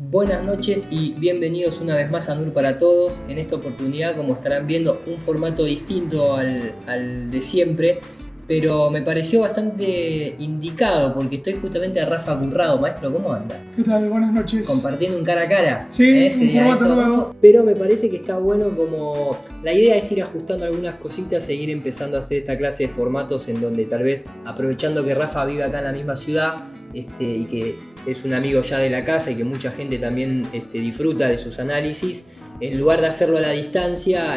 Buenas noches y bienvenidos una vez más a NUR para Todos. En esta oportunidad, como estarán viendo, un formato distinto al de siempre, pero me pareció bastante indicado porque estoy justamente a Rafa Currado. Maestro, ¿cómo anda? ¿Qué tal? Buenas noches. Compartiendo un cara a cara. Sí, un Sería formato esto. nuevo. Pero me parece que está bueno, como la idea es ir ajustando algunas cositas, seguir empezando a hacer esta clase de formatos en donde tal vez, aprovechando que Rafa vive acá en la misma ciudad, y que es un amigo ya de la casa y que mucha gente también disfruta de sus análisis, en lugar de hacerlo a la distancia,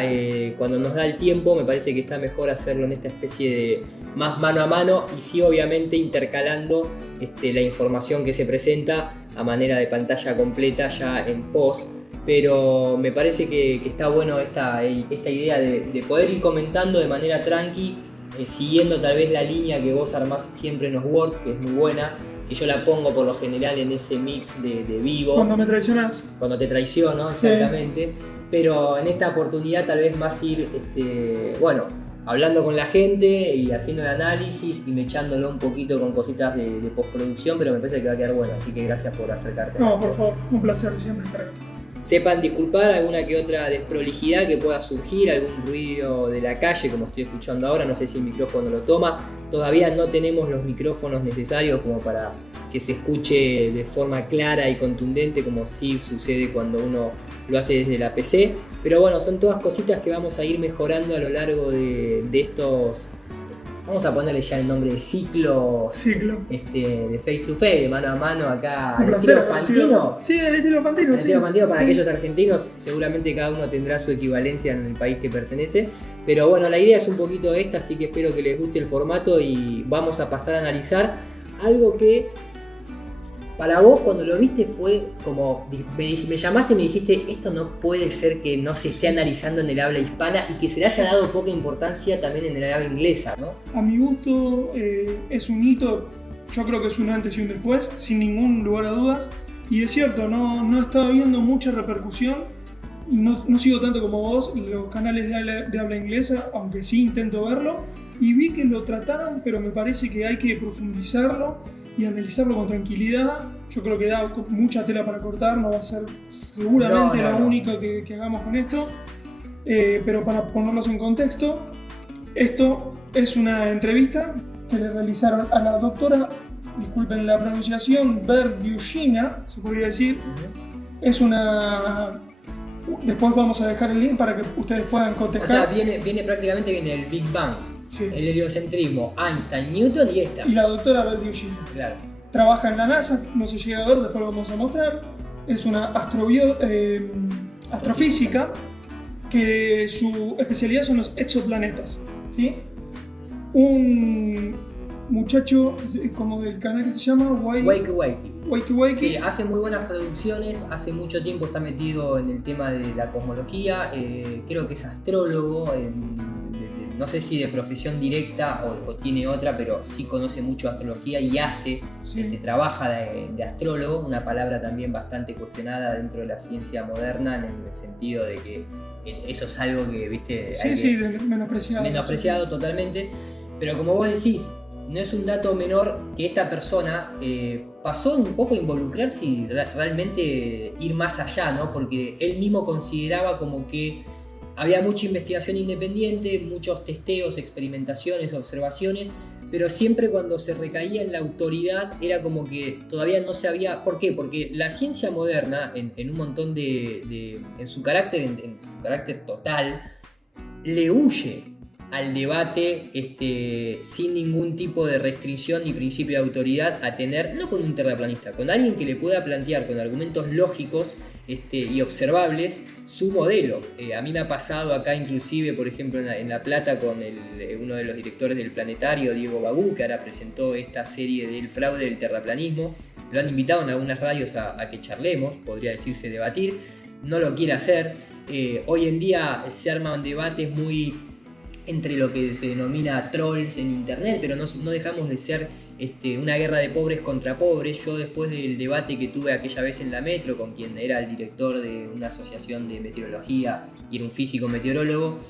cuando nos da el tiempo, me parece que está mejor hacerlo en esta especie de más mano a mano, y sí, obviamente intercalando la información que se presenta a manera de pantalla completa ya en post. Pero me parece que está bueno esta idea de poder ir comentando de manera tranqui, siguiendo tal vez la línea que vos armás siempre en los Word, que es muy buena, que yo la pongo por lo general en ese mix de vivo. Cuando me traicionás. Cuando te traiciono, exactamente. Sí. Pero en esta oportunidad tal vez más ir, hablando con la gente y haciendo el análisis y mechándolo un poquito con cositas de postproducción, pero me parece que va a quedar bueno, así que gracias por acercarte. No, por favor, un placer siempre estar aquí. Sepan disculpar alguna que otra desprolijidad que pueda surgir, algún ruido de la calle como estoy escuchando ahora, no sé si el micrófono lo toma. Todavía no tenemos los micrófonos necesarios como para que se escuche de forma clara y contundente, como sí sucede cuando uno lo hace desde la PC. Pero bueno, son todas cositas que vamos a ir mejorando a lo largo de estos... Vamos a ponerle ya el nombre de ciclo. De face to face, de mano a mano acá. Un placer, estilo Fantino. Sí, el estilo Fantino. El estilo Fantino para aquellos argentinos, seguramente cada uno tendrá su equivalencia en el país que pertenece. Pero bueno, la idea es un poquito esta, así que espero que les guste el formato y vamos a pasar a analizar algo que para vos cuando lo viste fue como, me llamaste y me dijiste, esto no puede ser que no se esté analizando en el habla hispana y que se le haya dado poca importancia también en el habla inglesa, ¿no? A mi gusto es un hito, yo creo que es un antes y un después, sin ningún lugar a dudas. Y es cierto, no estaba viendo mucha repercusión, no sigo tanto como vos los canales de habla inglesa, aunque sí intento verlo. Y vi que lo trataron, pero me parece que hay que profundizarlo y analizarlo con tranquilidad. Yo creo que da mucha tela para cortar, no va a ser seguramente la única que hagamos con esto. Pero para ponerlos en contexto, esto es una entrevista que le realizaron a la doctora, disculpen la pronunciación, Berdiushina, se podría decir. Es una... Después vamos a dejar el link para que ustedes puedan cotejar. O sea, viene prácticamente el Big Bang. Sí. El heliocentrismo, Einstein, Newton y esta. Y la doctora Berdiushina. Claro. Trabaja en la NASA, no se llega a ver, después lo vamos a mostrar. Es una astrofísica que su especialidad son los exoplanetas, ¿sí? Un muchacho como del canal que se llama Wakey. Sí, hace muy buenas producciones, hace mucho tiempo está metido en el tema de la cosmología, creo que es astrólogo, no sé si de profesión directa o tiene otra, pero sí conoce mucho astrología y trabaja de astrólogo, una palabra también bastante cuestionada dentro de la ciencia moderna, en el sentido de que eso es algo que, viste, menospreciado totalmente. Pero como vos decís, no es un dato menor que esta persona pasó un poco a involucrarse y realmente ir más allá, ¿no? Porque él mismo consideraba como que había mucha investigación independiente, muchos testeos, experimentaciones, observaciones, pero siempre cuando se recaía en la autoridad era como que todavía no se había... ¿Por qué? Porque la ciencia moderna, en un montón en su carácter total, le huye al debate sin ningún tipo de restricción ni principio de autoridad a tener, no con un terraplanista, con alguien que le pueda plantear con argumentos lógicos y observables su modelo. A mí me ha pasado acá inclusive, por ejemplo, en La Plata con uno de los directores del Planetario, Diego Bagú, que ahora presentó esta serie del fraude del terraplanismo. Lo han invitado en algunas radios a que charlemos, podría decirse debatir, no lo quiere hacer. Hoy en día se arman debates muy entre lo que se denomina trolls en internet, pero no dejamos de ser una guerra de pobres contra pobres. Yo, después del debate que tuve aquella vez en la Metro con quien era el director de una asociación de meteorología y era un físico meteorólogo,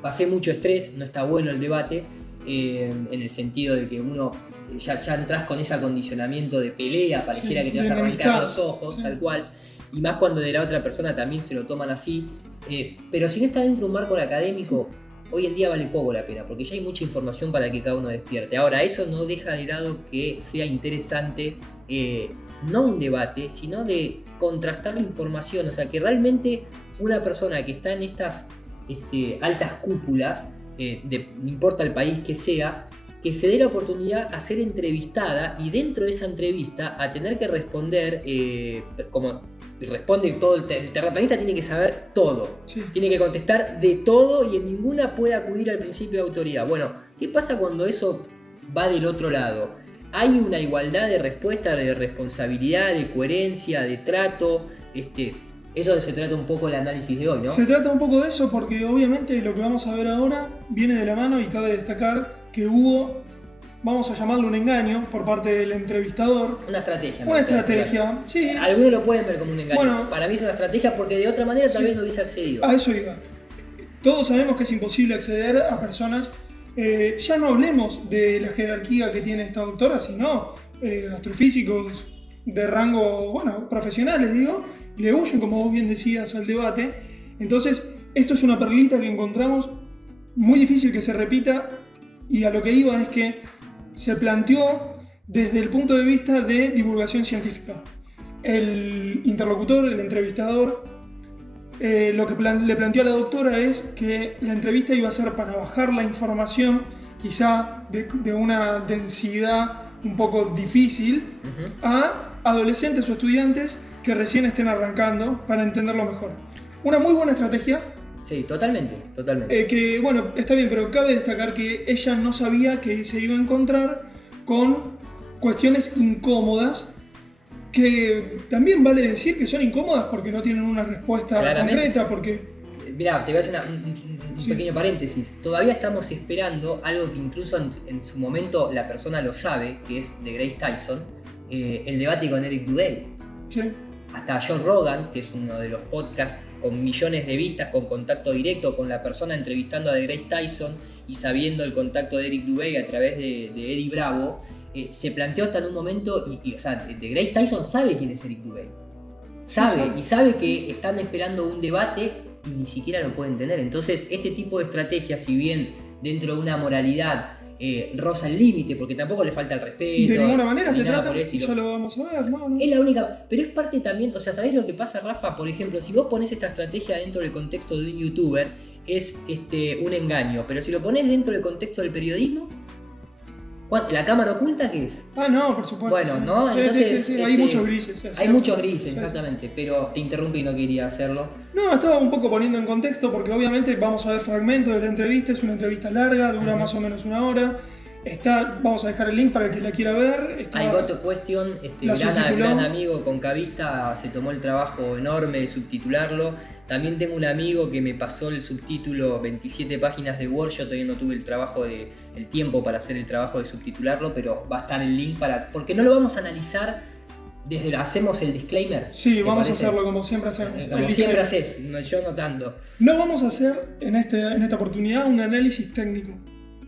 pasé mucho estrés, no está bueno el debate, en el sentido de que uno ya entras con ese acondicionamiento de pelea, pareciera que te vas a arrancar los ojos, tal cual, y más cuando de la otra persona también se lo toman así, pero si no está dentro de un marco académico, hoy en día vale poco la pena, porque ya hay mucha información para que cada uno despierte. Ahora, eso no deja de lado que sea interesante, no un debate, sino de contrastar la información, o sea, que realmente una persona que está en estas altas cúpulas, no importa el país que sea, que se dé la oportunidad a ser entrevistada y dentro de esa entrevista a tener que responder, como responde todo, el terraplanista tiene que saber todo, tiene que contestar de todo y en ninguna puede acudir al principio de autoridad. Bueno, ¿qué pasa cuando eso va del otro lado? Hay una igualdad de respuesta, de responsabilidad, de coherencia, de trato, eso se trata un poco el análisis de hoy, ¿no? Se trata un poco de eso porque obviamente lo que vamos a ver ahora viene de la mano y cabe destacar que hubo, vamos a llamarlo un engaño por parte del entrevistador. Una estrategia. Una estrategia, sí. Algunos lo pueden ver como un engaño. Bueno, para mí es una estrategia porque de otra manera tal vez no hubiese accedido. A eso iba. Todos sabemos que es imposible acceder a personas, ya no hablemos de la jerarquía que tiene esta doctora, sino astrofísicos de rango, bueno, profesionales, digo, le huyen, como vos bien decías, al debate. Entonces, esto es una perlita que encontramos muy difícil que se repita, y a lo que iba es que se planteó desde el punto de vista de divulgación científica. El interlocutor, el entrevistador, lo que le planteó a la doctora es que la entrevista iba a ser para bajar la información, quizá de una densidad un poco difícil, a adolescentes o estudiantes que recién estén arrancando para entenderlo mejor. Una muy buena estrategia. Sí, totalmente. Que bueno, está bien, pero cabe destacar que ella no sabía que se iba a encontrar con cuestiones incómodas, que también vale decir que son incómodas porque no tienen una respuesta concreta, porque... Mirá, te voy a hacer un pequeño paréntesis. Todavía estamos esperando algo que incluso en su momento la persona lo sabe, que es de Grace Tyson, el debate con Eric Dubay. Sí. Hasta Joe Rogan, que es uno de los podcasts con millones de vistas, con contacto directo con la persona entrevistando a Grace Tyson y sabiendo el contacto de Eric Dubay a través de Eddie Bravo, se planteó hasta en un momento, o sea, de Grace Tyson sabe quién es Eric Dubay. Sabe que están esperando un debate y ni siquiera lo pueden tener. Entonces, este tipo de estrategia, si bien dentro de una moralidad roza el límite, porque tampoco le falta el respeto. De ninguna manera se trata, ya lo vamos a ver, ¿no? Es la única, pero es parte también, o sea, ¿sabés lo que pasa, Rafa? Por ejemplo, si vos pones esta estrategia dentro del contexto de un youtuber, es un engaño, pero si lo pones dentro del contexto del periodismo, ¿la cámara oculta qué es? No, por supuesto. Bueno, ¿no? Sí, entonces sí, hay muchos grises. Hay muchos grises, exactamente, pero te interrumpí y no quería hacerlo. No, estaba un poco poniendo en contexto porque obviamente vamos a ver fragmentos de la entrevista, es una entrevista larga, dura más o menos una hora. Vamos a dejar el link para el que la quiera ver. I Got a Question, gran amigo con Cavista se tomó el trabajo enorme de subtitularlo. También tengo un amigo que me pasó el subtítulo 27 páginas de Word. Yo todavía no tuve el tiempo para hacer el trabajo de subtitularlo, pero va a estar el link porque no lo vamos a analizar hacemos el disclaimer. Sí, vamos a hacerlo como siempre hacemos. Como siempre haces, yo no tanto. No vamos a hacer en esta oportunidad un análisis técnico.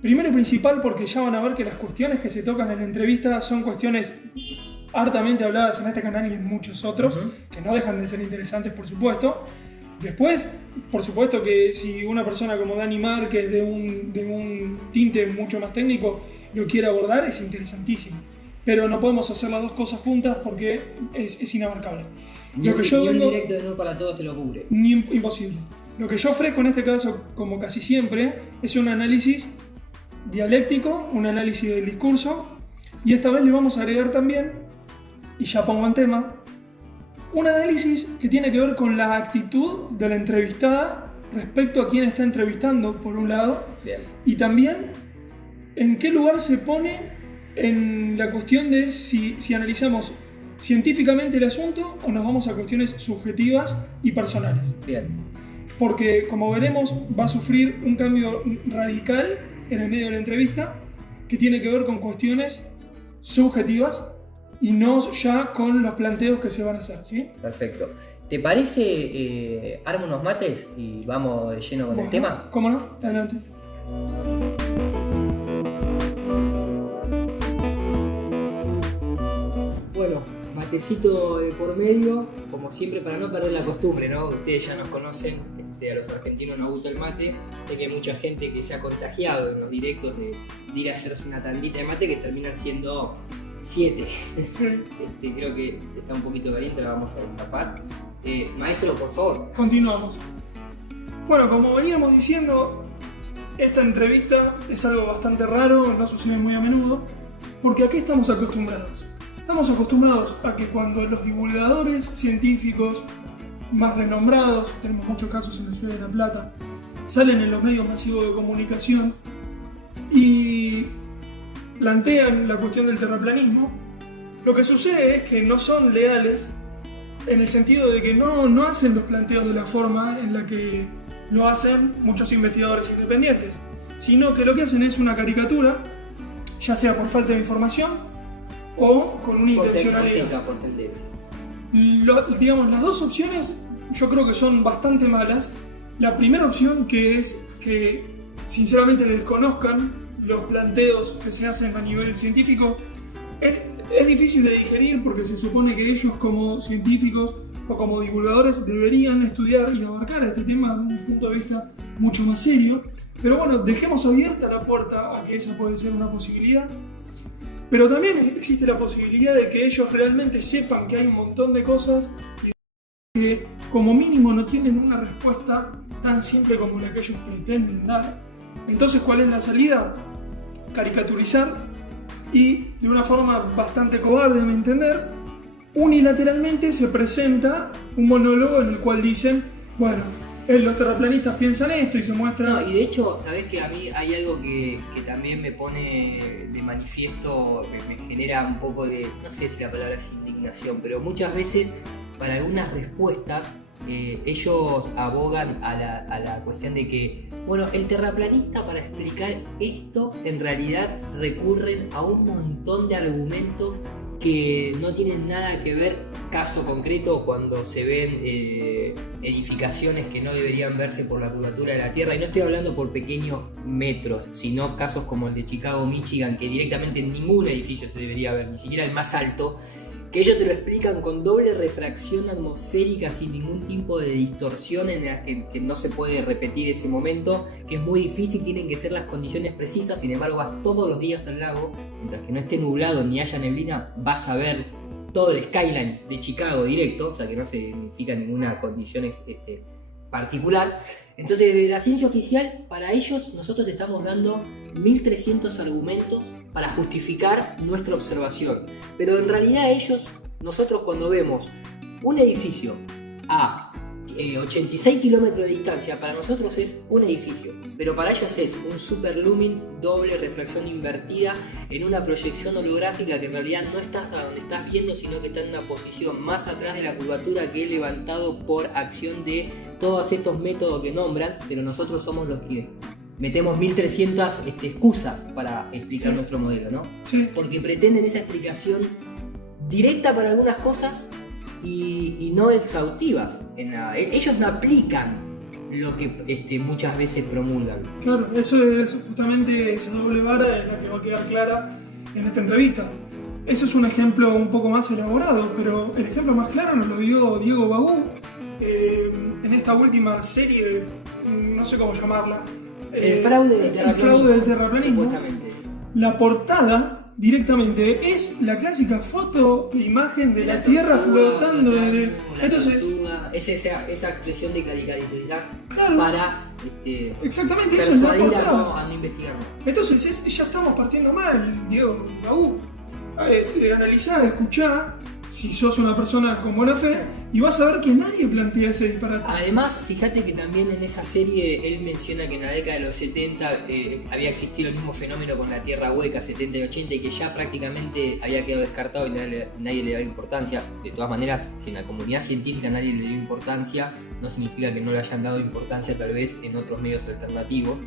Primero y principal porque ya van a ver que las cuestiones que se tocan en la entrevista son cuestiones hartamente habladas en este canal y en muchos otros, que no dejan de ser interesantes, por supuesto. Después, por supuesto que si una persona como Dani Márquez de un tinte mucho más técnico lo quiere abordar, es interesantísimo. Pero no podemos hacer las dos cosas juntas porque es inabarcable. Un directo de No para Todos te lo cubre. Imposible. Lo que yo ofrezco en este caso, como casi siempre, es un análisis dialéctico, un análisis del discurso, y esta vez le vamos a agregar también, y ya pongo en tema, un análisis que tiene que ver con la actitud de la entrevistada respecto a quien está entrevistando, por un lado. Bien. Y también en qué lugar se pone en la cuestión de si analizamos científicamente el asunto o nos vamos a cuestiones subjetivas y personales. Bien. Porque, como veremos, va a sufrir un cambio radical en el medio de la entrevista que tiene que ver con cuestiones subjetivas y no ya con los planteos que se van a hacer, ¿sí? Perfecto. ¿Te parece armo unos mates y vamos de lleno con el tema? ¿Cómo no? Adelante. matecito de por medio, como siempre, para no perder la costumbre, ¿no? Ustedes ya nos conocen, a los argentinos nos gusta el mate, sé que hay mucha gente que se ha contagiado en los directos de ir a hacerse una tandita de mate que terminan siendo 7. Sí. Creo que está un poquito caliente, la vamos a destapar. Maestro, por favor. Continuamos. Bueno, como veníamos diciendo, esta entrevista es algo bastante raro, no sucede muy a menudo, porque ¿a qué estamos acostumbrados? Estamos acostumbrados a que cuando los divulgadores científicos más renombrados, tenemos muchos casos en la ciudad de La Plata, salen en los medios masivos de comunicación y plantean la cuestión del terraplanismo, lo que sucede es que no son leales en el sentido de que no hacen los planteos de la forma en la que lo hacen muchos investigadores independientes, sino que lo que hacen es una caricatura, ya sea por falta de información o con una intencionalidad. Por tendencia. Digamos, las dos opciones yo creo que son bastante malas. La primera opción, que es que sinceramente desconozcan los planteos que se hacen a nivel científico, es difícil de digerir porque se supone que ellos como científicos o como divulgadores deberían estudiar y abarcar este tema desde un punto de vista mucho más serio. Pero bueno, dejemos abierta la puerta a que esa puede ser una posibilidad. Pero también existe la posibilidad de que ellos realmente sepan que hay un montón de cosas y que como mínimo no tienen una respuesta tan simple como la que ellos pretenden dar. Entonces, ¿cuál es la salida? Caricaturizar y de una forma bastante cobarde, a mi entender, unilateralmente se presenta un monólogo en el cual dicen, bueno, los terraplanistas piensan esto y se muestra... No, y de hecho, sabés que a mí hay algo que también me pone de manifiesto, me genera un poco de, no sé si la palabra es indignación, pero muchas veces para algunas respuestas ellos abogan a la cuestión de que, bueno, el terraplanista para explicar esto en realidad recurren a un montón de argumentos que no tienen nada que ver, caso concreto, cuando se ven edificaciones que no deberían verse por la curvatura de la Tierra, y no estoy hablando por pequeños metros, sino casos como el de Chicago, Michigan, que directamente ningún edificio se debería ver, ni siquiera el más alto, que ellos te lo explican con doble refracción atmosférica sin ningún tipo de distorsión en la que no se puede repetir ese momento, que es muy difícil, tienen que ser las condiciones precisas. Sin embargo, vas todos los días al lago, mientras que no esté nublado ni haya neblina, vas a ver todo el skyline de Chicago directo, o sea que no significa ninguna condición particular. Entonces, desde la ciencia oficial, para ellos nosotros estamos dando 1300 argumentos para justificar nuestra observación, pero en realidad nosotros cuando vemos un edificio a 86 kilómetros de distancia, para nosotros es un edificio, pero para ellos es un superlumin, doble refracción invertida en una proyección holográfica que en realidad no estás a donde estás viendo, sino que está en una posición más atrás de la curvatura que he levantado por acción de todos estos métodos que nombran, pero nosotros somos los que metemos 1300 excusas para explicar nuestro modelo, ¿no? Sí. Porque pretenden esa explicación directa para algunas cosas y no exhaustivas. Ellos no aplican lo que muchas veces promulgan. Claro, eso es justamente esa doble vara en la que va a quedar clara en esta entrevista. Eso es un ejemplo un poco más elaborado, pero el ejemplo más claro nos lo dio Diego Bagú en esta última serie, no sé cómo llamarla. El fraude del terraplanismo. Supuestamente. La portada directamente es la clásica foto e imagen de la Tierra flotando en el... Entonces es esa expresión de caricaturizar, claro, para exactamente eso es la portada. a no investigar más. Entonces ya estamos partiendo mal, Diego Bagú. Analizá, escuchá si sos una persona con buena fe y vas a ver que nadie plantea ese disparate. Además, fíjate que también en esa serie él menciona que en la década de los 70 había existido el mismo fenómeno con la Tierra hueca, 70 y 80, y que ya prácticamente había quedado descartado y nadie le daba importancia. De todas maneras, si en la comunidad científica nadie le dio importancia, no significa que no le hayan dado importancia tal vez en otros medios alternativos.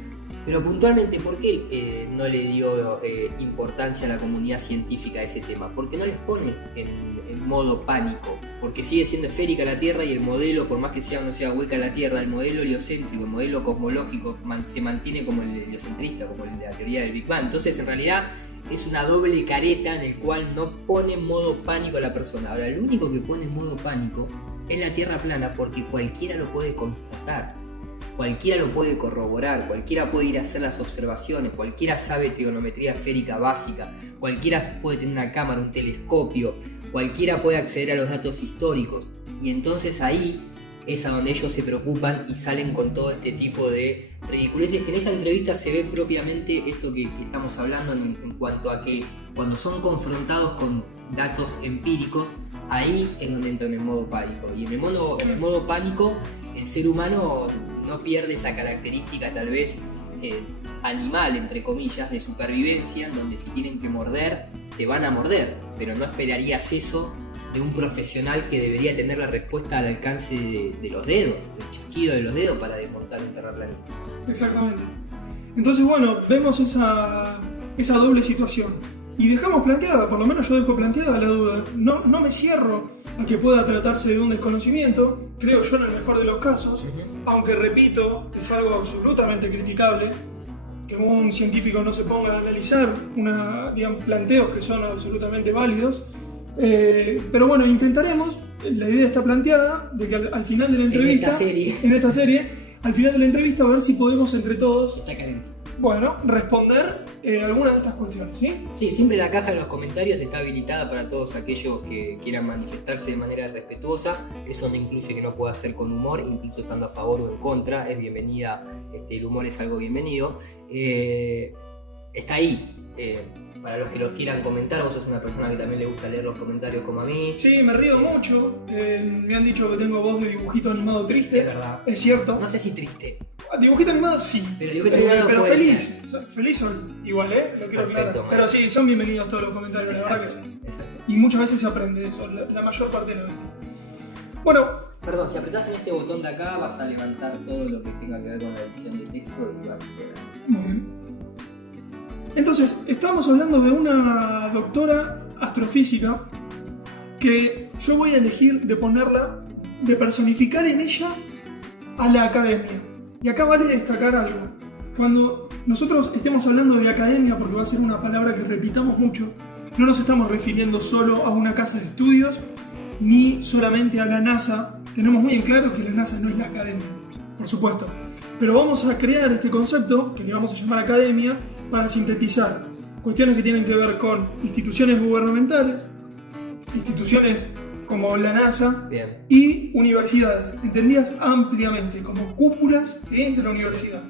Pero puntualmente, ¿por qué no le dio importancia a la comunidad científica a ese tema? Porque no les pone en modo pánico, porque sigue siendo esférica la Tierra y el modelo, por más que sea o no sea hueca la Tierra, el modelo heliocéntrico, el modelo cosmológico se mantiene como el heliocentrista, como el de la teoría del Big Bang. Entonces, en realidad, es una doble careta en el cual no pone en modo pánico a la persona. Ahora, el único que pone en modo pánico es la Tierra plana, porque cualquiera lo puede constatar, cualquiera lo puede corroborar, cualquiera puede ir a hacer las observaciones, cualquiera sabe trigonometría esférica básica, cualquiera puede tener una cámara, un telescopio, cualquiera puede acceder a los datos históricos. Y entonces ahí es a donde ellos se preocupan y salen con todo este tipo de ridiculeces, que en esta entrevista se ve propiamente esto que estamos hablando en cuanto a que cuando son confrontados con datos empíricos, ahí es donde entran en modo pánico. Y en el modo pánico el ser humano no pierde esa característica tal vez animal, entre comillas, de supervivencia, en donde si tienen que morder, te van a morder, pero no esperarías eso de un profesional que debería tener la respuesta al alcance de los dedos, del chasquido de los dedos para desmontar un terraplanista. Exactamente. Entonces, bueno, vemos esa doble situación y dejamos planteada, por lo menos yo dejo planteada la duda. No me cierro a que pueda tratarse de un desconocimiento, creo yo en el mejor de los casos, aunque repito, es algo absolutamente criticable que un científico no se ponga a analizar planteos que son absolutamente válidos. Pero bueno, intentaremos, la idea está planteada, de que al final de la entrevista, en esta serie, al final de la entrevista, a ver si podemos entre todos, responder algunas de estas cuestiones, ¿sí? Sí, siempre la caja de los comentarios está habilitada para todos aquellos que quieran manifestarse de manera respetuosa. Eso no incluye que no pueda ser con humor, incluso estando a favor o en contra, es bienvenida, el humor es algo bienvenido. Está ahí. Para los que los quieran comentar, vos sos una persona que también le gusta leer los comentarios como a mí. Sí, me río mucho. Me han dicho que tengo voz de dibujito animado triste. Es verdad. Es cierto. No sé si triste. Dibujito animado sí. Pero feliz. Feliz soy. Igual, lo quiero aclarar. Pero sí, son bienvenidos todos los comentarios, la verdad que sí. Exacto. Y muchas veces se aprende eso, la mayor parte de las veces. Bueno. Perdón, si apretás en este botón de acá vas a levantar todo lo que tenga que ver con la edición de texto y va a quedar. Muy bien. Entonces, estábamos hablando de una doctora astrofísica que yo voy a elegir de personificar en ella a la academia. Y acá vale destacar algo. Cuando nosotros estemos hablando de academia, porque va a ser una palabra que repitamos mucho, no nos estamos refiriendo solo a una casa de estudios, ni solamente a la NASA. Tenemos muy en claro que la NASA no es la academia, por supuesto. Pero vamos a crear este concepto, que le vamos a llamar academia, para sintetizar cuestiones que tienen que ver con instituciones gubernamentales, instituciones como la NASA. Bien. Y universidades, entendidas ampliamente como cúpulas, ¿sí?, de la universidad.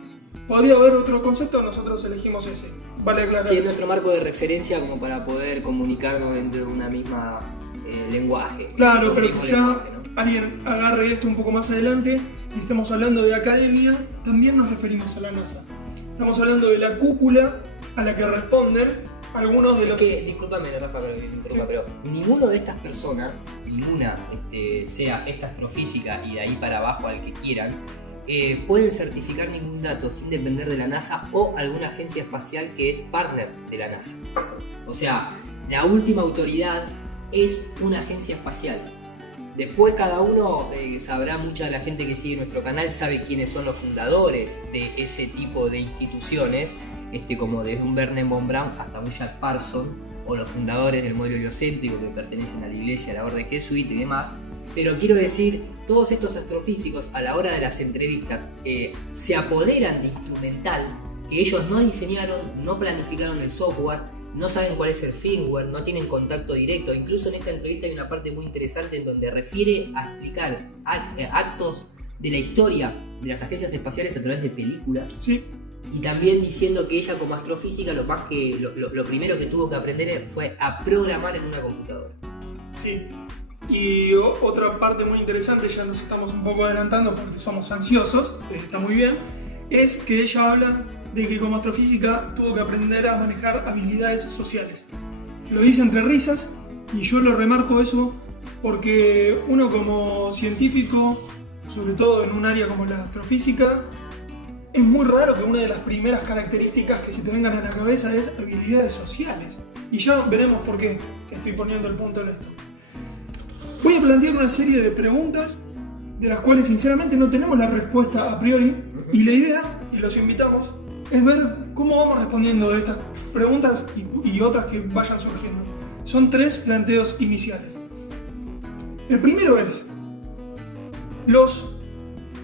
Podría haber otro concepto, nosotros elegimos ese. Vale aclarar. Sí, es nuestro marco de referencia como para poder comunicarnos dentro de una misma lenguaje. Claro, pero quizá lenguaje, ¿no? Alguien agarre esto un poco más adelante y estamos hablando de academia, también nos referimos a la NASA. Estamos hablando de la cúpula a la que responden algunos de los... Discúlpame, Rafa, que te interrumpa, pero ninguno de estas personas, sea esta astrofísica y de ahí para abajo al que quieran, pueden certificar ningún dato sin depender de la NASA o alguna agencia espacial que es partner de la NASA. O sea, la última autoridad es una agencia espacial. Después cada uno sabrá, mucha de la gente que sigue nuestro canal sabe quiénes son los fundadores de ese tipo de instituciones, como desde un Wernher von Braun hasta un Jack Parsons, o los fundadores del modelo heliocéntrico que pertenecen a la iglesia, a la orden jesuita y demás. Pero quiero decir, todos estos astrofísicos a la hora de las entrevistas se apoderan de instrumental que ellos no diseñaron, no planificaron el software, no saben cuál es el firmware, no tienen contacto directo. Incluso en esta entrevista hay una parte muy interesante en donde refiere a explicar actos de la historia de las agencias espaciales a través de películas. Sí. Y también diciendo que ella como astrofísica lo primero que tuvo que aprender fue a programar en una computadora. Sí. Y otra parte muy interesante, ya nos estamos un poco adelantando porque somos ansiosos, está muy bien, es que ella habla de que como astrofísica tuvo que aprender a manejar habilidades sociales. Lo dice entre risas y yo lo remarco eso porque uno como científico, sobre todo en un área como la astrofísica, es muy raro que una de las primeras características que se te vengan a la cabeza es habilidades sociales. Y ya veremos por qué estoy poniendo el punto en esto. Voy a plantear una serie de preguntas de las cuales sinceramente no tenemos la respuesta a priori, y la idea, y los invitamos, es ver cómo vamos respondiendo a estas preguntas y otras que vayan surgiendo. Son 3 planteos iniciales. El primero es los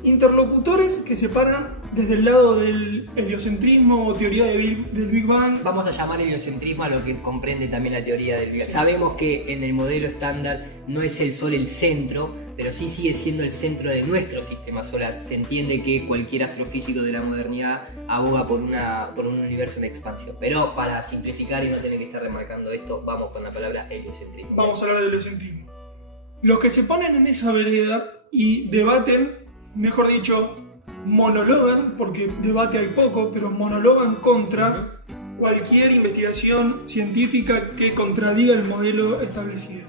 interlocutores que se paran desde el lado del heliocentrismo o teoría del Big Bang. Vamos a llamar heliocentrismo a lo que comprende también la teoría del Big Bang. Sabemos que en el modelo estándar no es el Sol el centro, pero sí sigue siendo el centro de nuestro sistema solar. Se entiende que cualquier astrofísico de la modernidad aboga por un universo en expansión. Pero para simplificar y no tener que estar remarcando esto, vamos con la palabra heliocentrismo. Vamos a hablar del heliocentrismo. Los que se ponen en esa vereda y debaten, mejor dicho, monologan, porque debate hay poco, pero monologan contra cualquier investigación científica que contradiga el modelo establecido.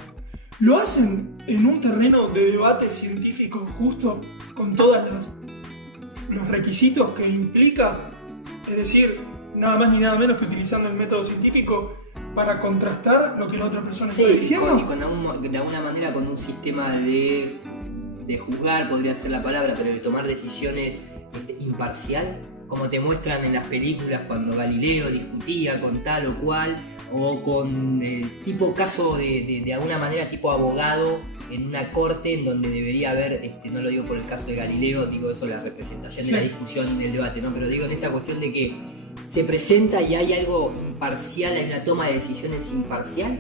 Lo hacen en un terreno de debate científico justo, con todos los requisitos que implica, es decir, nada más ni nada menos que utilizando el método científico para contrastar lo que la otra persona está diciendo. De alguna manera con un sistema de juzgar, podría ser la palabra, pero de tomar decisiones imparcial, como te muestran en las películas cuando Galileo discutía con tal o cual, o con tipo caso de alguna manera tipo abogado en una corte en donde debería haber, no lo digo por el caso de Galileo, digo eso, la representación de la discusión y del debate, ¿no? Pero digo en esta cuestión de que se presenta y hay algo imparcial, hay una toma de decisiones imparcial.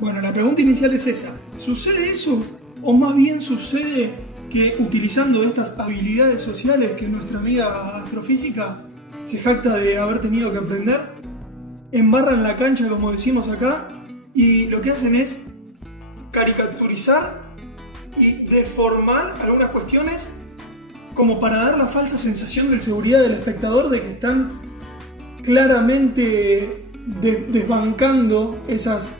Bueno, la pregunta inicial es esa: ¿sucede eso? ¿O más bien sucede que utilizando estas habilidades sociales que nuestra amiga astrofísica se jacta de haber tenido que aprender, embarran la cancha, como decimos acá, y lo que hacen es caricaturizar y deformar algunas cuestiones como para dar la falsa sensación de seguridad del espectador de que están claramente desbancando esas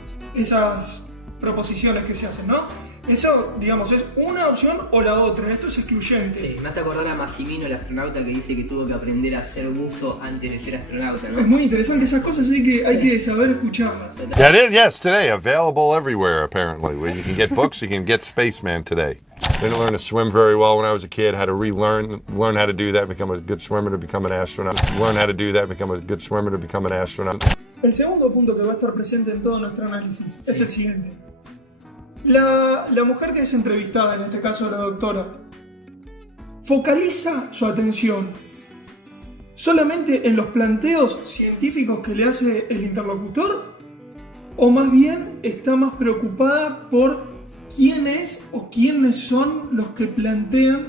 proposiciones que se hacen, ¿no? Eso, digamos, es una opción o la otra. Esto es excluyente. Sí, me hace acordar a Massimino, el astronauta, que dice que tuvo que aprender a hacer buzo antes de ser astronauta, ¿no? Es muy interesante esas cosas, hay que saber escucharlas. That is, yes, today, available everywhere, apparently. Where you can get books, you can get Spaceman today. Didn't learn to swim very well when I was a kid. Had to learn how to do that, become a good swimmer to become an astronaut. Learn how to do that, become a good swimmer to become an astronaut. El segundo punto que va a estar presente en todo nuestro análisis es el siguiente. La mujer que es entrevistada, en este caso la doctora, focaliza su atención solamente en los planteos científicos que le hace el interlocutor, o más bien está más preocupada por quién es o quiénes son los que plantean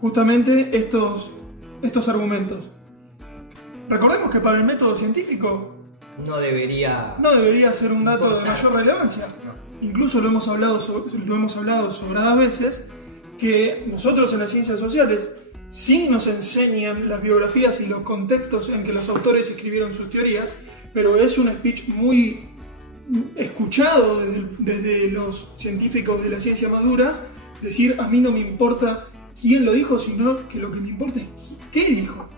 justamente estos argumentos. Recordemos que para el método científico no debería ser un dato de mayor relevancia. No. Incluso lo hemos hablado sobradas veces, que nosotros en las ciencias sociales sí nos enseñan las biografías y los contextos en que los autores escribieron sus teorías, pero es un speech muy escuchado desde los científicos de las ciencias más duras, decir: a mí no me importa quién lo dijo, sino que lo que me importa es qué dijo.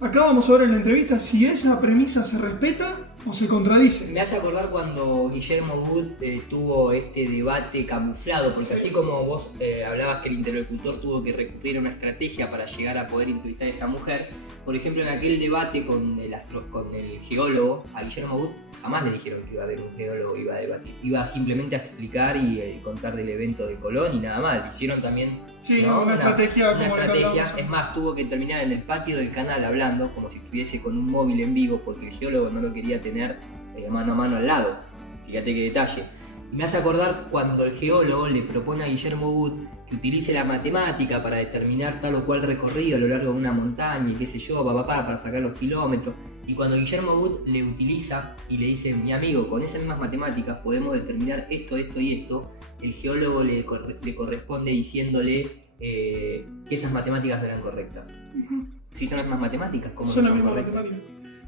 Acá vamos a ver en la entrevista si esa premisa se respeta o se contradice. Me hace acordar cuando Guillermo Wood tuvo este debate camuflado, porque así como vos hablabas que el interlocutor tuvo que recurrir a una estrategia para llegar a poder entrevistar a esta mujer, por ejemplo en aquel debate con el geólogo, a Guillermo Wood jamás le dijeron que iba a haber un geólogo que iba a debatir, iba simplemente a explicar y contar del evento de Colón y nada más. Le hicieron también una estrategia. Es más, tuvo que terminar en el patio del canal hablando como si estuviese con un móvil en vivo, porque el geólogo no lo quería tener mano a mano al lado. Fíjate qué detalle. Me hace acordar cuando el geólogo le propone a Guillermo Wood que utilice la matemática para determinar tal o cual recorrido a lo largo de una montaña y qué sé yo, para sacar los kilómetros. Y cuando Guillermo Wood le utiliza y le dice: mi amigo, con esas mismas matemáticas podemos determinar esto, esto y esto, el geólogo le corresponde diciéndole que esas matemáticas no eran correctas. Si son las mismas matemáticas, ¿cómo son las mismas matemáticas?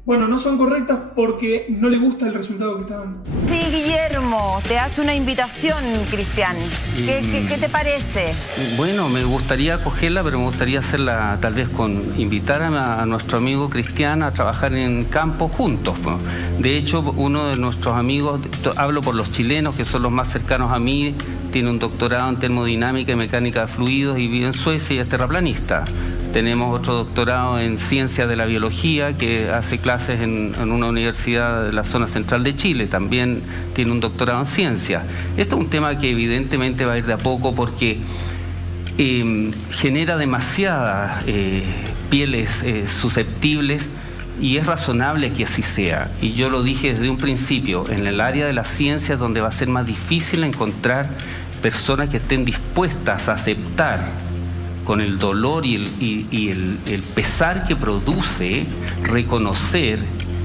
Bueno, no son correctas porque no le gusta el resultado que está dando. Sí, Guillermo, te hace una invitación, Cristian. ¿Qué te parece? Bueno, me gustaría acogerla, pero me gustaría hacerla tal vez invitar a nuestro amigo Cristian a trabajar en campo juntos. De hecho, uno de nuestros amigos, hablo por los chilenos que son los más cercanos a mí, tiene un doctorado en termodinámica y mecánica de fluidos y vive en Suecia y es terraplanista. Tenemos otro doctorado en Ciencias de la Biología que hace clases en una universidad de la zona central de Chile. También tiene un doctorado en Ciencias. Esto es un tema que evidentemente va a ir de a poco porque genera demasiadas pieles susceptibles y es razonable que así sea. Y yo lo dije desde un principio, en el área de las ciencias donde va a ser más difícil encontrar personas que estén dispuestas a aceptar con el dolor y el pesar que produce, reconocer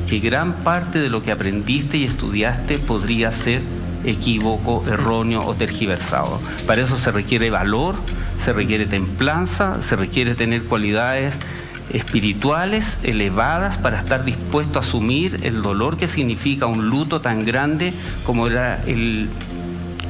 que gran parte de lo que aprendiste y estudiaste podría ser equívoco, erróneo o tergiversado. Para eso se requiere valor, se requiere templanza, se requiere tener cualidades espirituales elevadas para estar dispuesto a asumir el dolor que significa un luto tan grande como era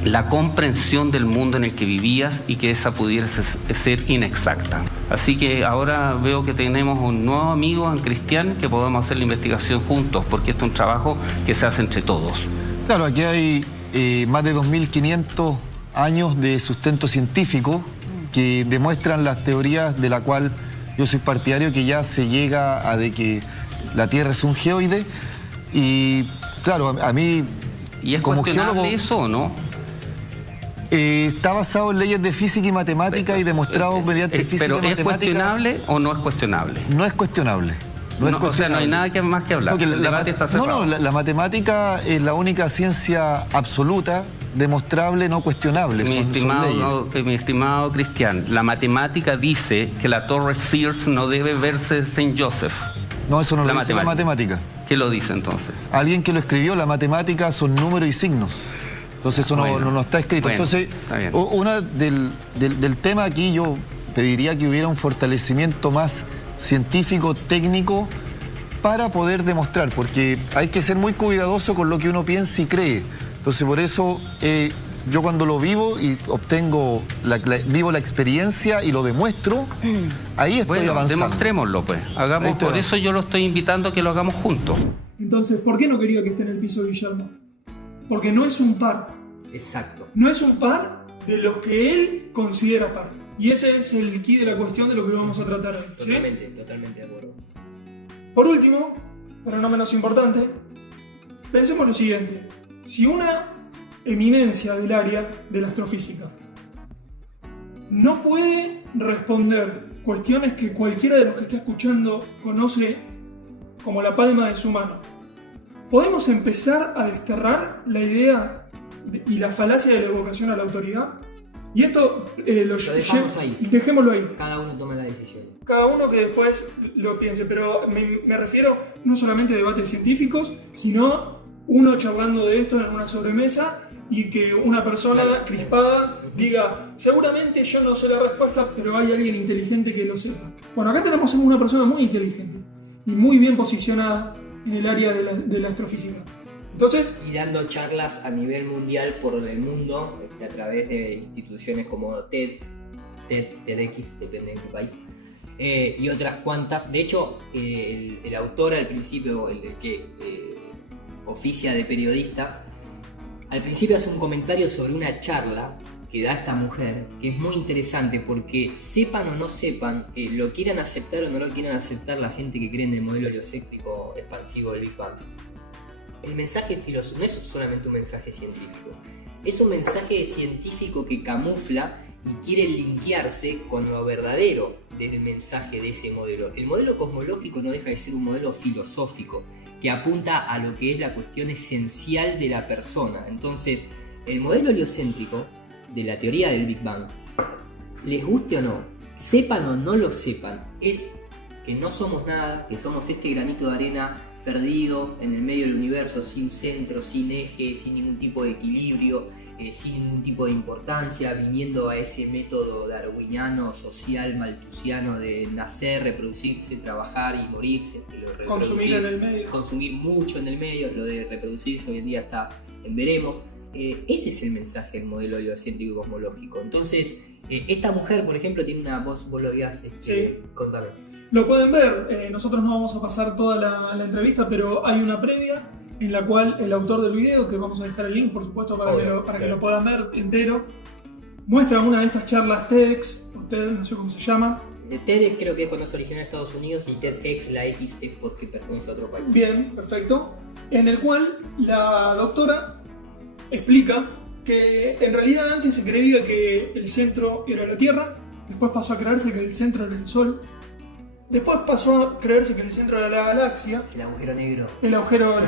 la comprensión del mundo en el que vivías y que esa pudiera ser inexacta. Así que ahora veo que tenemos un nuevo amigo en Cristian que podemos hacer la investigación juntos, porque esto es un trabajo que se hace entre todos. Claro, aquí hay más de 2.500 años de sustento científico que demuestran las teorías de la cual yo soy partidario, que ya se llega a de que la Tierra es un geoide. Y claro, a mí ¿y es como cuestionable geólogo, eso o no? Está basado en leyes de física y matemática y demostrado mediante física y matemática. ¿Pero es cuestionable o no es cuestionable? No es cuestionable. O sea, no hay nada más que hablar. El debate está cerrado. La matemática es la única ciencia absoluta, demostrable, no cuestionable. Mi estimado Cristian, la matemática dice que la torre Sears no debe verse Saint Joseph. No, eso no lo dice la matemática. ¿Qué lo dice entonces? Alguien que lo escribió, la matemática son números y signos. Entonces eso no está escrito. Bueno, entonces, del tema aquí yo pediría que hubiera un fortalecimiento más científico, técnico, para poder demostrar, porque hay que ser muy cuidadoso con lo que uno piensa y cree. Entonces por eso yo cuando lo vivo y obtengo, vivo la experiencia y lo demuestro, ahí estoy avanzando. Demostrémoslo pues, por eso yo lo estoy invitando a que lo hagamos juntos. Entonces, ¿por qué no quería que esté en el piso Guillermo? Porque no es un par. Exacto. No es un par de los que él considera par. Y ese es el quid de la cuestión de lo que vamos a tratar hoy. Totalmente de acuerdo. Por último, pero no menos importante, pensemos lo siguiente. Si una eminencia del área de la astrofísica no puede responder cuestiones que cualquiera de los que está escuchando conoce como la palma de su mano, ¿podemos empezar a desterrar la idea y la falacia de la evocación a la autoridad? Y esto lo dejamos ahí. Dejémoslo ahí. Cada uno toma la decisión. Cada uno que después lo piense, pero me refiero no solamente a debates científicos, sino uno charlando de esto en una sobremesa y que una persona crispada diga, seguramente yo no sé la respuesta, pero hay alguien inteligente que lo sepa. Bueno, acá tenemos una persona muy inteligente y muy bien posicionada en el área de la astrofísica. Entonces, y dando charlas a nivel mundial por el mundo, a través de instituciones como TEDx, depende de tu país, y otras cuantas. De hecho, el autor al principio, el que oficia de periodista, al principio hace un comentario sobre una charla que da esta mujer, que es muy interesante porque sepan o no sepan, lo quieran aceptar o no lo quieran aceptar la gente que cree en el modelo heliocéntrico expansivo del Big Bang. El mensaje filosófico no es solamente un mensaje científico, es un mensaje científico que camufla y quiere linkearse con lo verdadero del mensaje de ese modelo. El modelo cosmológico no deja de ser un modelo filosófico que apunta a lo que es la cuestión esencial de la persona. Entonces, el modelo heliocéntrico de la teoría del Big Bang, les guste o no, sepan o no lo sepan, es que no somos nada, que somos este granito de arena perdido en el medio del universo, sin centro, sin eje, sin ningún tipo de equilibrio, sin ningún tipo de importancia, viniendo a ese método darwiniano, social, malthusiano de nacer, reproducirse, trabajar y morirse. Consumir en el medio. Consumir mucho en el medio, lo de reproducirse hoy en día está en veremos. Ese es el mensaje del modelo heliocéntrico y cosmológico. Entonces, esta mujer, por ejemplo, tiene una voz, vos lo habías contame. Lo pueden ver, nosotros no vamos a pasar toda la entrevista, pero hay una previa en la cual el autor del video, que vamos a dejar el link por supuesto para que lo puedan ver entero, muestra una de estas charlas TEDx, o TED, no sé cómo se llama, TED creo que es cuando se originó en Estados Unidos y TEDx, la X, es porque pertenece a otro país. Bien, perfecto. En el cual la doctora explica que en realidad antes se creía que el centro era la Tierra, después pasó a creerse que el centro era el Sol, después pasó a creerse que el centro era la galaxia, El agujero negro. el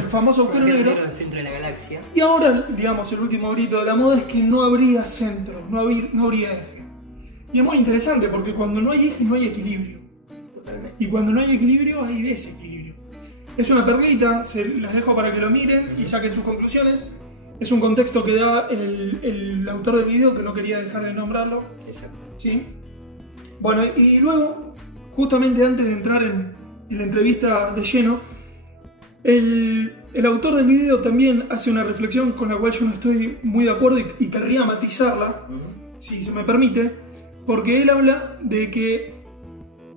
famoso agujero negro, El centro de la galaxia. y ahora, digamos, el último grito de la moda es que no habría centro, no habría eje. Y es muy interesante porque cuando no hay eje no hay equilibrio. Totalmente. Y cuando no hay equilibrio hay desequilibrio. Es una perlita, las dejo para que lo miren y saquen sus conclusiones. Es un contexto que da el autor del video, que no quería dejar de nombrarlo. Exacto. ¿Sí? Bueno, y luego, justamente antes de entrar en la entrevista de lleno, el autor del video también hace una reflexión con la cual yo no estoy muy de acuerdo y querría matizarla, si se me permite, porque él habla de que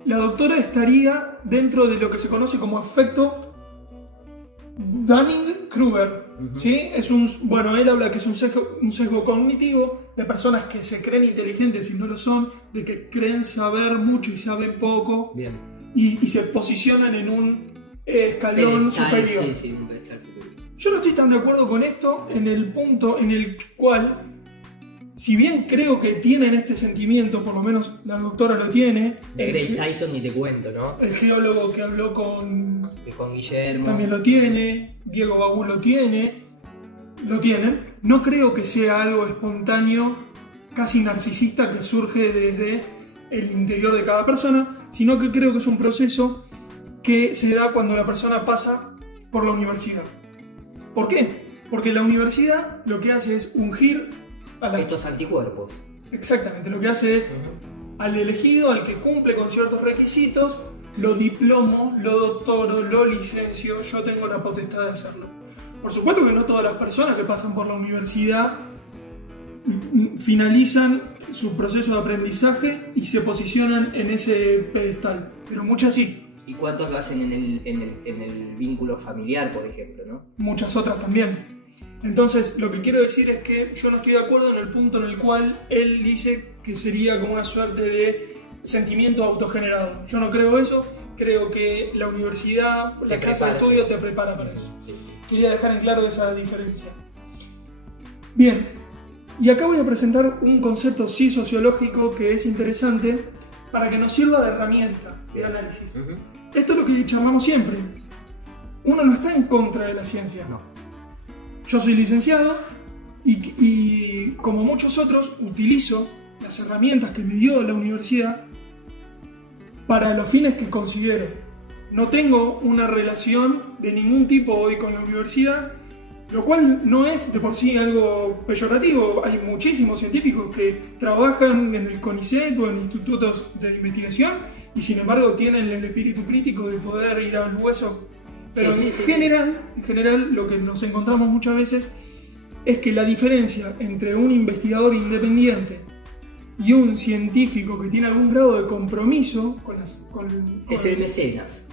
la doctora estaría dentro de lo que se conoce como efecto Dunning-Kruger. ¿Sí? Él habla que es un sesgo cognitivo de personas que se creen inteligentes y no lo son, de que creen saber mucho y saben poco. Bien. Y se posicionan en un escalón superior. Sí, un pedestal superior. Yo no estoy tan de acuerdo con esto en el punto en el cual, si bien creo que tienen este sentimiento, por lo menos la doctora lo tiene. De Grey Tyson ni te cuento, ¿no? El geólogo que habló con Guillermo. también lo tiene, Diego Bagú lo tienen. No creo que sea algo espontáneo, casi narcisista, que surge desde el interior de cada persona, sino que creo que es un proceso que se da cuando la persona pasa por la universidad. ¿Por qué? Porque la universidad lo que hace es ungir a estos anticuerpos. Exactamente, lo que hace es al elegido, al que cumple con ciertos requisitos, lo diplomo, lo doctoro, lo licencio, yo tengo la potestad de hacerlo. Por supuesto que no todas las personas que pasan por la universidad finalizan su proceso de aprendizaje y se posicionan en ese pedestal, pero muchas sí. ¿Y cuántos lo hacen en el vínculo familiar, por ejemplo, no? Muchas otras también. Entonces, lo que quiero decir es que yo no estoy de acuerdo en el punto en el cual él dice que sería como una suerte de sentimiento autogenerado. Yo no creo eso, creo que la universidad, la casa de estudio te prepara para eso. Sí. Quería dejar en claro esa diferencia. Bien, y acá voy a presentar un concepto sí sociológico que es interesante para que nos sirva de herramienta de análisis. Esto es lo que charlamos siempre. Uno no está en contra de la ciencia. No. Yo soy licenciado y como muchos otros utilizo las herramientas que me dio la universidad para los fines que considero. No tengo una relación de ningún tipo hoy con la universidad, lo cual no es de por sí algo peyorativo. Hay muchísimos científicos que trabajan en el CONICET o en institutos de investigación y sin embargo tienen el espíritu crítico de poder ir al hueso. Pero en general lo que nos encontramos muchas veces es que la diferencia entre un investigador independiente y un científico que tiene algún grado de compromiso es el mecenas.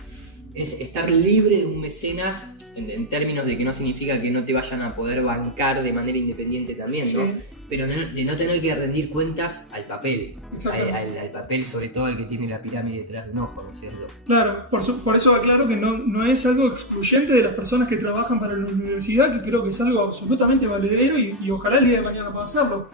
Es estar libre de un mecenas en términos de que no significa que no te vayan a poder bancar de manera independiente también, ¿no? Sí. Pero de no tener que rendir cuentas al papel. Al papel, sobre todo el que tiene la pirámide detrás de un ojo, ¿no es cierto? Claro, por eso aclaro que no es algo excluyente de las personas que trabajan para la universidad, que creo que es algo absolutamente valedero y ojalá el día de mañana pueda hacerlo.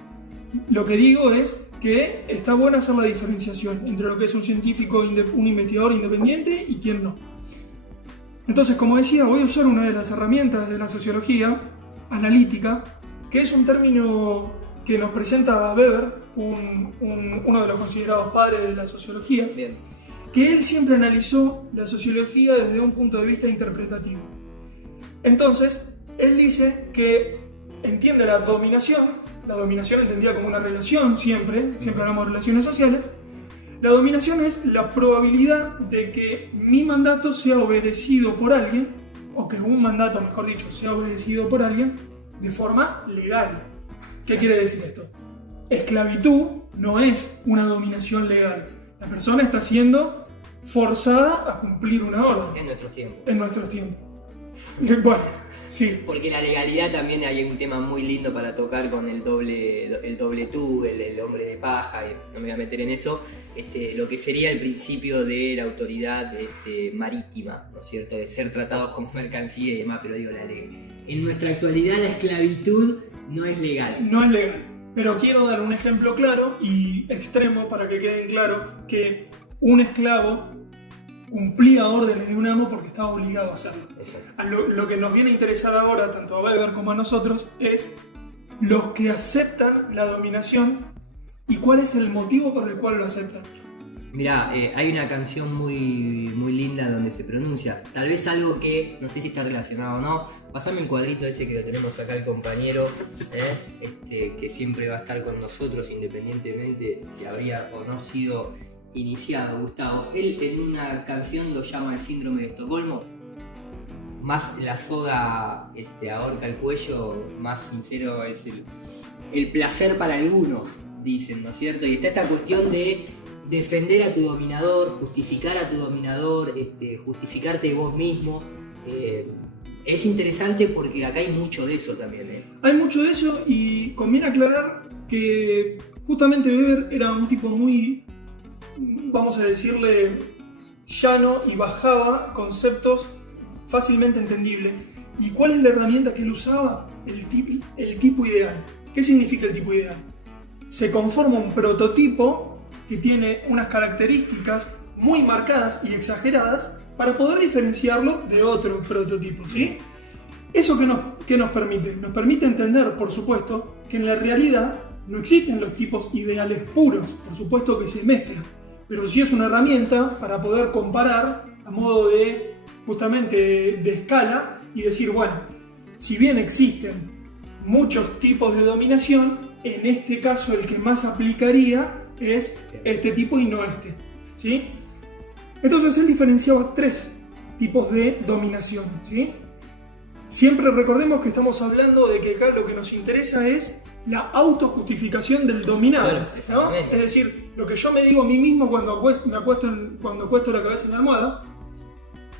Lo que digo es que está bueno hacer la diferenciación entre lo que es un científico, un investigador independiente y quien no. Entonces, como decía, voy a usar una de las herramientas de la sociología analítica, que es un término que nos presenta Weber, uno de los considerados padres de la sociología. Bien. Que él siempre analizó la sociología desde un punto de vista interpretativo. Entonces, él dice que entiende la dominación entendida como una relación, siempre hablamos de relaciones sociales. La dominación es la probabilidad de que mi mandato sea obedecido por alguien, o que un mandato, mejor dicho, sea obedecido por alguien de forma legal. ¿Qué quiere decir esto? Esclavitud no es una dominación legal. La persona está siendo forzada a cumplir una orden. En nuestros tiempos. En nuestros tiempos. Bueno, sí. Porque la legalidad también hay un tema muy lindo para tocar con el doble tú, el hombre de paja, y no me voy a meter en eso, lo que sería el principio de la autoridad marítima, ¿no es cierto? De ser tratados como mercancía y demás, pero digo, en nuestra actualidad la esclavitud no es legal. No es legal. Pero quiero dar un ejemplo claro y extremo para que queden claro que un esclavo cumplía órdenes de un amo porque estaba obligado a hacerlo. Lo que nos viene a interesar ahora, tanto a Weber como a nosotros, es los que aceptan la dominación y cuál es el motivo por el cual lo aceptan. Mirá, hay una canción muy linda donde se pronuncia, tal vez algo que no sé si está relacionado o no. Pasame el cuadrito ese que lo tenemos acá el compañero, que siempre va a estar con nosotros independientemente si habría o no sido iniciado, Gustavo. Él en una canción lo llama el síndrome de Estocolmo. Más la soga ahorca el cuello, más sincero es el placer para algunos, dicen, ¿no es cierto? Y está esta cuestión de defender a tu dominador, justificar a tu dominador, justificarte vos mismo. Es interesante porque acá hay mucho de eso también. Hay mucho de eso y conviene aclarar que justamente Weber era un tipo muy, vamos a decirle, llano y bajaba conceptos fácilmente entendibles. ¿Y cuál es la herramienta que él usaba? El tipo ideal. ¿Qué significa el tipo ideal? Se conforma un prototipo que tiene unas características muy marcadas y exageradas para poder diferenciarlo de otro prototipo, ¿sí? ¿Eso qué nos permite? Nos permite entender, por supuesto, que en la realidad no existen los tipos ideales puros, por supuesto que se mezclan, pero sí es una herramienta para poder comparar a modo de, justamente, de escala y decir, bueno, si bien existen muchos tipos de dominación, en este caso el que más aplicaría es este tipo y no este, ¿sí? Entonces él diferenciaba 3 tipos de dominación, ¿sí? Siempre recordemos que estamos hablando de que acá lo que nos interesa es la autojustificación del dominado, ¿no? Es decir, lo que yo me digo a mí mismo cuando acuesto la cabeza en la almohada,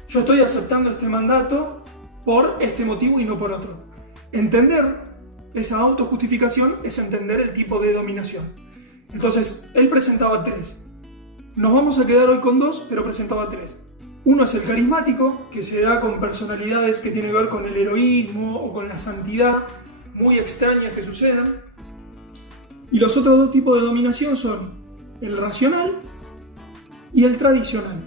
yo estoy aceptando este mandato por este motivo y no por otro. Entender esa autojustificación es entender el tipo de dominación. Entonces, él presentaba 3. Nos vamos a quedar hoy con 2, pero presentaba 3. Uno es el carismático, que se da con personalidades que tienen que ver con el heroísmo o con la santidad, muy extrañas que sucedan. Y los otros 2 tipos de dominación son el racional y el tradicional.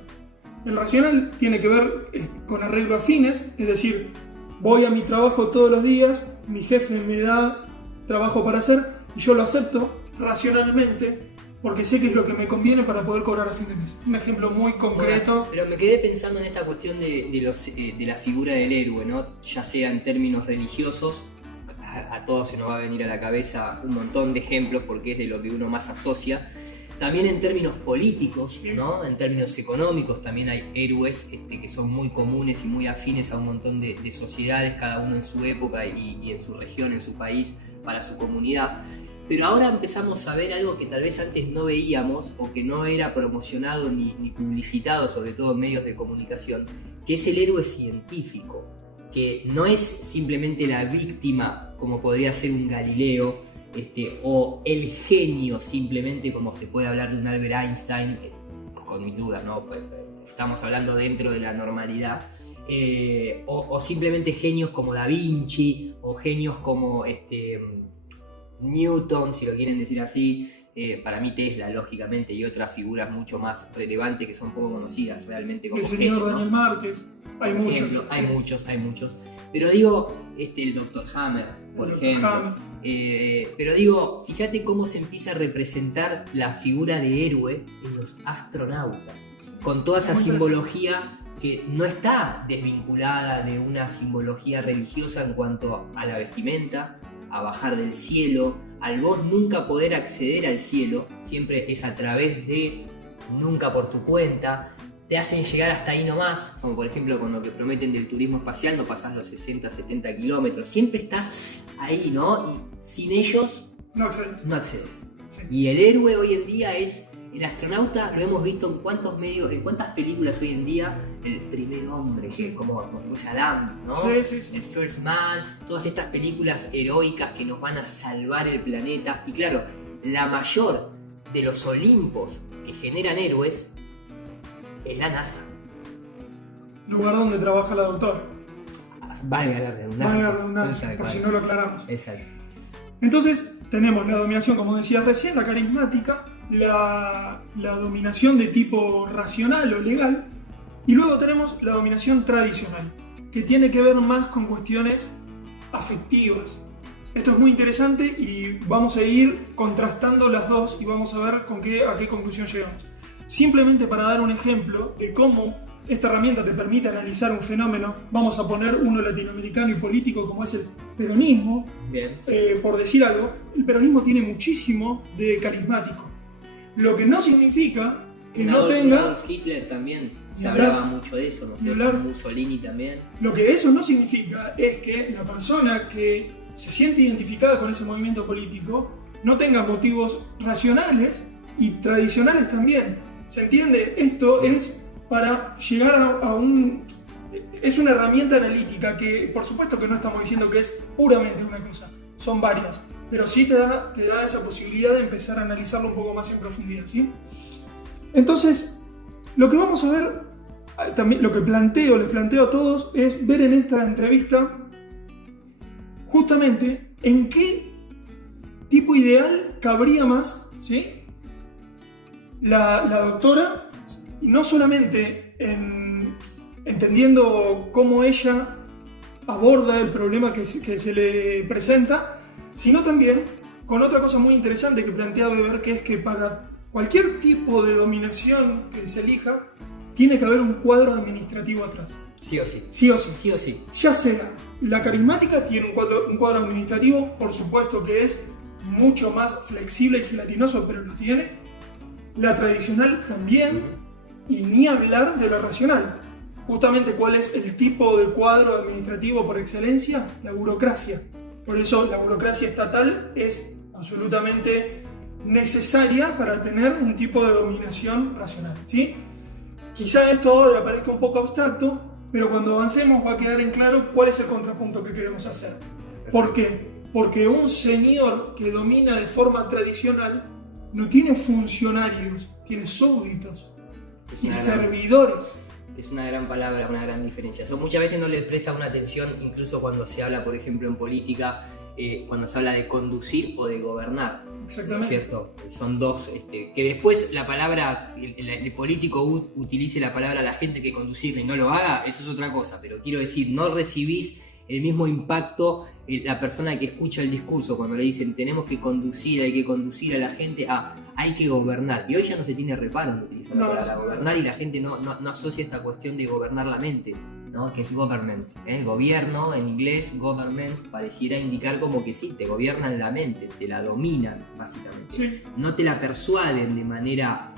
El racional tiene que ver con arreglo a fines, es decir, voy a mi trabajo todos los días, mi jefe me da trabajo para hacer y yo lo acepto racionalmente porque sé que es lo que me conviene para poder cobrar a fin de mes. Un ejemplo muy concreto. Bueno, pero me quedé pensando en esta cuestión de la figura del héroe, ¿no? Ya sea en términos religiosos, a todos se nos va a venir a la cabeza un montón de ejemplos porque es de lo que uno más asocia. También en términos políticos, ¿no? En términos económicos también hay héroes que son muy comunes y muy afines a un montón de sociedades, cada uno en su época y en su región, en su país, para su comunidad. Pero ahora empezamos a ver algo que tal vez antes no veíamos o que no era promocionado ni publicitado, sobre todo en medios de comunicación, que es el héroe científico, que no es simplemente la víctima como podría ser un Galileo, o el genio simplemente como se puede hablar de un Albert Einstein, con mis dudas, ¿no? Pues, estamos hablando dentro de la normalidad, o simplemente genios como Da Vinci, o genios como Newton, si lo quieren decir así, para mí Tesla, lógicamente, y otras figuras mucho más relevantes que son poco conocidas realmente como el señor genios, Daniel ¿no? Márquez, hay muchos. Ejemplo, hay muchos. Pero digo, el Dr. Hammer, por ejemplo. Pero digo, fíjate cómo se empieza a representar la figura de héroe en los astronautas, con toda esa simbología que no está desvinculada de una simbología religiosa en cuanto a la vestimenta, a bajar del cielo, al vos nunca poder acceder al cielo, siempre es a través de nunca por tu cuenta, te hacen llegar hasta ahí nomás, como por ejemplo con lo que prometen del turismo espacial, no pasás los 60, 70 kilómetros, siempre estás ahí, ¿no? Y sin ellos No accedes. no accedes. Sí. Y el héroe hoy en día es el astronauta. Lo hemos visto en cuántos medios, en cuántas películas hoy en día. El primer hombre, Sí. como Adam, ¿no? Sí. El First Man, todas estas películas heroicas que nos van a salvar el planeta. Y claro, la mayor de los Olimpos que generan héroes es la NASA. Lugar donde trabaja la doctora. Valga la redundancia. Valga la redundancia, Tal por cual. si no lo aclaramos. Exacto. Entonces, tenemos la dominación, como decías recién, la carismática, la dominación de tipo racional o legal, y luego tenemos la dominación tradicional, que tiene que ver más con cuestiones afectivas. Esto es muy interesante y vamos a ir contrastando las dos y vamos a ver a qué conclusión llegamos. Simplemente para dar un ejemplo de cómo esta herramienta te permite analizar un fenómeno, vamos a poner uno latinoamericano y político como es el peronismo. Bien. Por decir algo, el peronismo tiene muchísimo de carismático. Lo que no significa que no tenga... Adolf Hitler también se Ni hablaba hablar. mucho de eso, ¿no es Ni cierto? hablar. Mussolini también. Lo que eso no significa es que la persona que se siente identificada con ese movimiento político no tenga motivos racionales y tradicionales también. ¿Se entiende? Esto es para llegar a un... Es una herramienta analítica que, por supuesto que no estamos diciendo que es puramente una cosa, son varias, pero sí te da esa posibilidad de empezar a analizarlo un poco más en profundidad, ¿sí? Entonces, lo que vamos a ver, también lo que les planteo a todos, es ver en esta entrevista justamente en qué tipo ideal cabría más, ¿sí? La doctora, y no solamente entendiendo cómo ella aborda el problema que se le presenta, sino también con otra cosa muy interesante que plantea Weber, que es que para cualquier tipo de dominación que se elija, tiene que haber un cuadro administrativo atrás. Sí o sí. Sí o sí. Sí o sí. Ya sea, la carismática tiene un cuadro administrativo, por supuesto que es mucho más flexible y gelatinoso, pero lo tiene. La tradicional también, y ni hablar de la racional. Justamente, ¿cuál es el tipo de cuadro administrativo por excelencia? La burocracia. Por eso la burocracia estatal es absolutamente necesaria para tener un tipo de dominación racional, ¿sí? Quizá esto ahora parezca un poco abstracto, pero cuando avancemos va a quedar en claro cuál es el contrapunto que queremos hacer. ¿Por qué? Porque un señor que domina de forma tradicional no tiene funcionarios, tiene súbditos Es y una gran- servidores. Es una gran palabra, una gran diferencia. Muchas veces no le presta una atención, incluso cuando se habla, por ejemplo, en política, cuando se habla de conducir o de gobernar. ¿No es Exactamente. cierto? Son dos, que después la palabra, el político utilice la palabra la gente que conducir y no lo haga, eso es otra cosa. Pero quiero decir, no recibís el mismo impacto la persona que escucha el discurso cuando le dicen tenemos que conducir, hay que conducir a la gente a hay que gobernar. Y hoy ya no se tiene reparo en utilizar la No, palabra no. gobernar y la gente no asocia esta cuestión de gobernar la mente, ¿no? Que es government. El gobierno en inglés, government, pareciera indicar como que sí, te gobiernan la mente, te la dominan básicamente. Sí. No te la persuaden de manera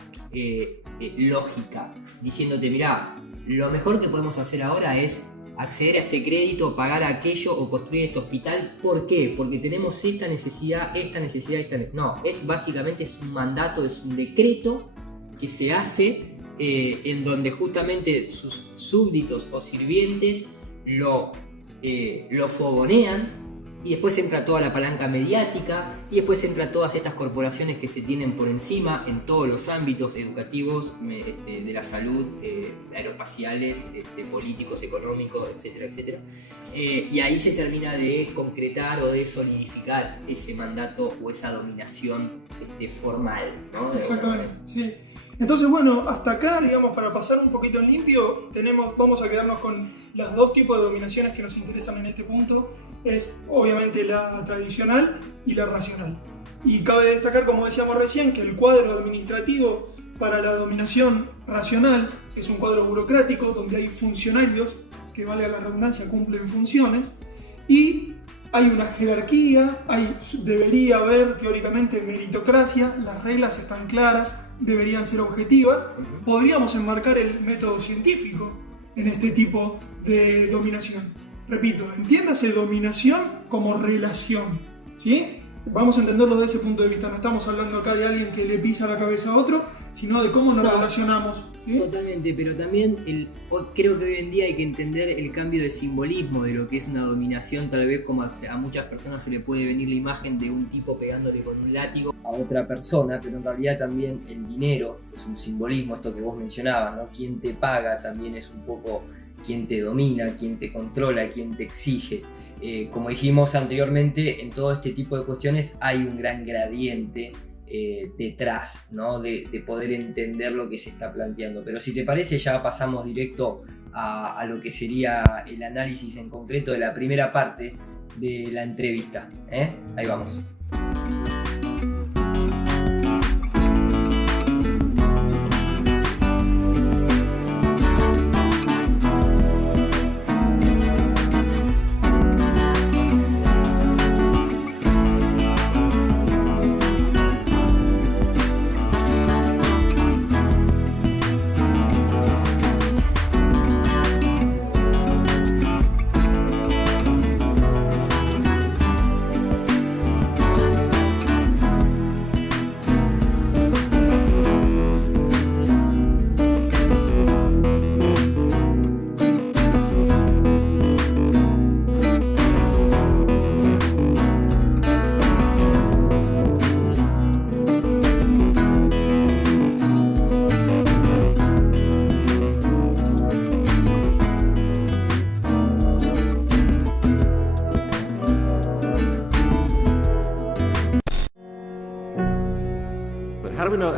lógica, diciéndote, mirá, lo mejor que podemos hacer ahora es acceder a este crédito, pagar aquello o construir este hospital. ¿Por qué? Porque tenemos esta necesidad, esta necesidad, esta necesidad. No, básicamente es un mandato, es un decreto que se hace en donde justamente sus súbditos o sirvientes lo fogonean. Y después entra toda la palanca mediática, y después entra todas estas corporaciones que se tienen por encima en todos los ámbitos educativos, de la salud, aeroespaciales, políticos, económicos, etcétera, etcétera. Y ahí se termina de concretar o de solidificar ese mandato o esa dominación formal, ¿no? Exactamente, sí. Entonces, bueno, hasta acá, digamos, para pasar un poquito en limpio, vamos a quedarnos con los dos tipos de dominaciones que nos interesan en este punto. Es obviamente la tradicional y la racional. Y cabe destacar, como decíamos recién, que el cuadro administrativo para la dominación racional es un cuadro burocrático donde hay funcionarios que, valga la redundancia, cumplen funciones, y hay una jerarquía, debería haber teóricamente meritocracia, las reglas están claras, deberían ser objetivas. Podríamos enmarcar el método científico en este tipo de dominación. Repito, entiéndase dominación como relación, ¿sí? vamos a entenderlo desde ese punto de vista. No estamos hablando acá de alguien que le pisa la cabeza a otro, sino de cómo nos relacionamos. ¿Sí? Totalmente, pero también creo que hoy en día hay que entender el cambio de simbolismo de lo que es una dominación. Tal vez como a muchas personas se le puede venir la imagen de un tipo pegándole con un látigo a otra persona, pero en realidad también el dinero es un simbolismo, esto que vos mencionabas, ¿no? Quien te paga también es un poco quien te domina, quien te controla, quien te exige. Como dijimos anteriormente, en todo este tipo de cuestiones hay un gran gradiente detrás, ¿no? de poder entender lo que se está planteando. Pero si te parece, ya pasamos directo a lo que sería el análisis en concreto de la primera parte de la entrevista. Ahí vamos.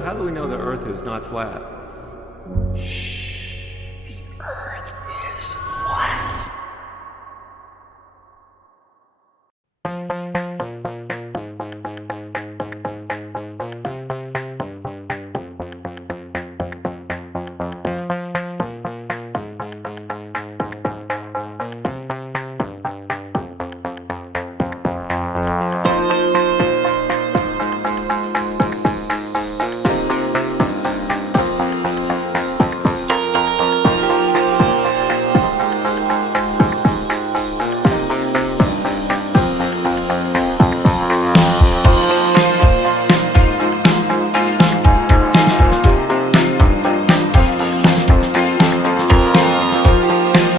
How do we know the Earth is not flat?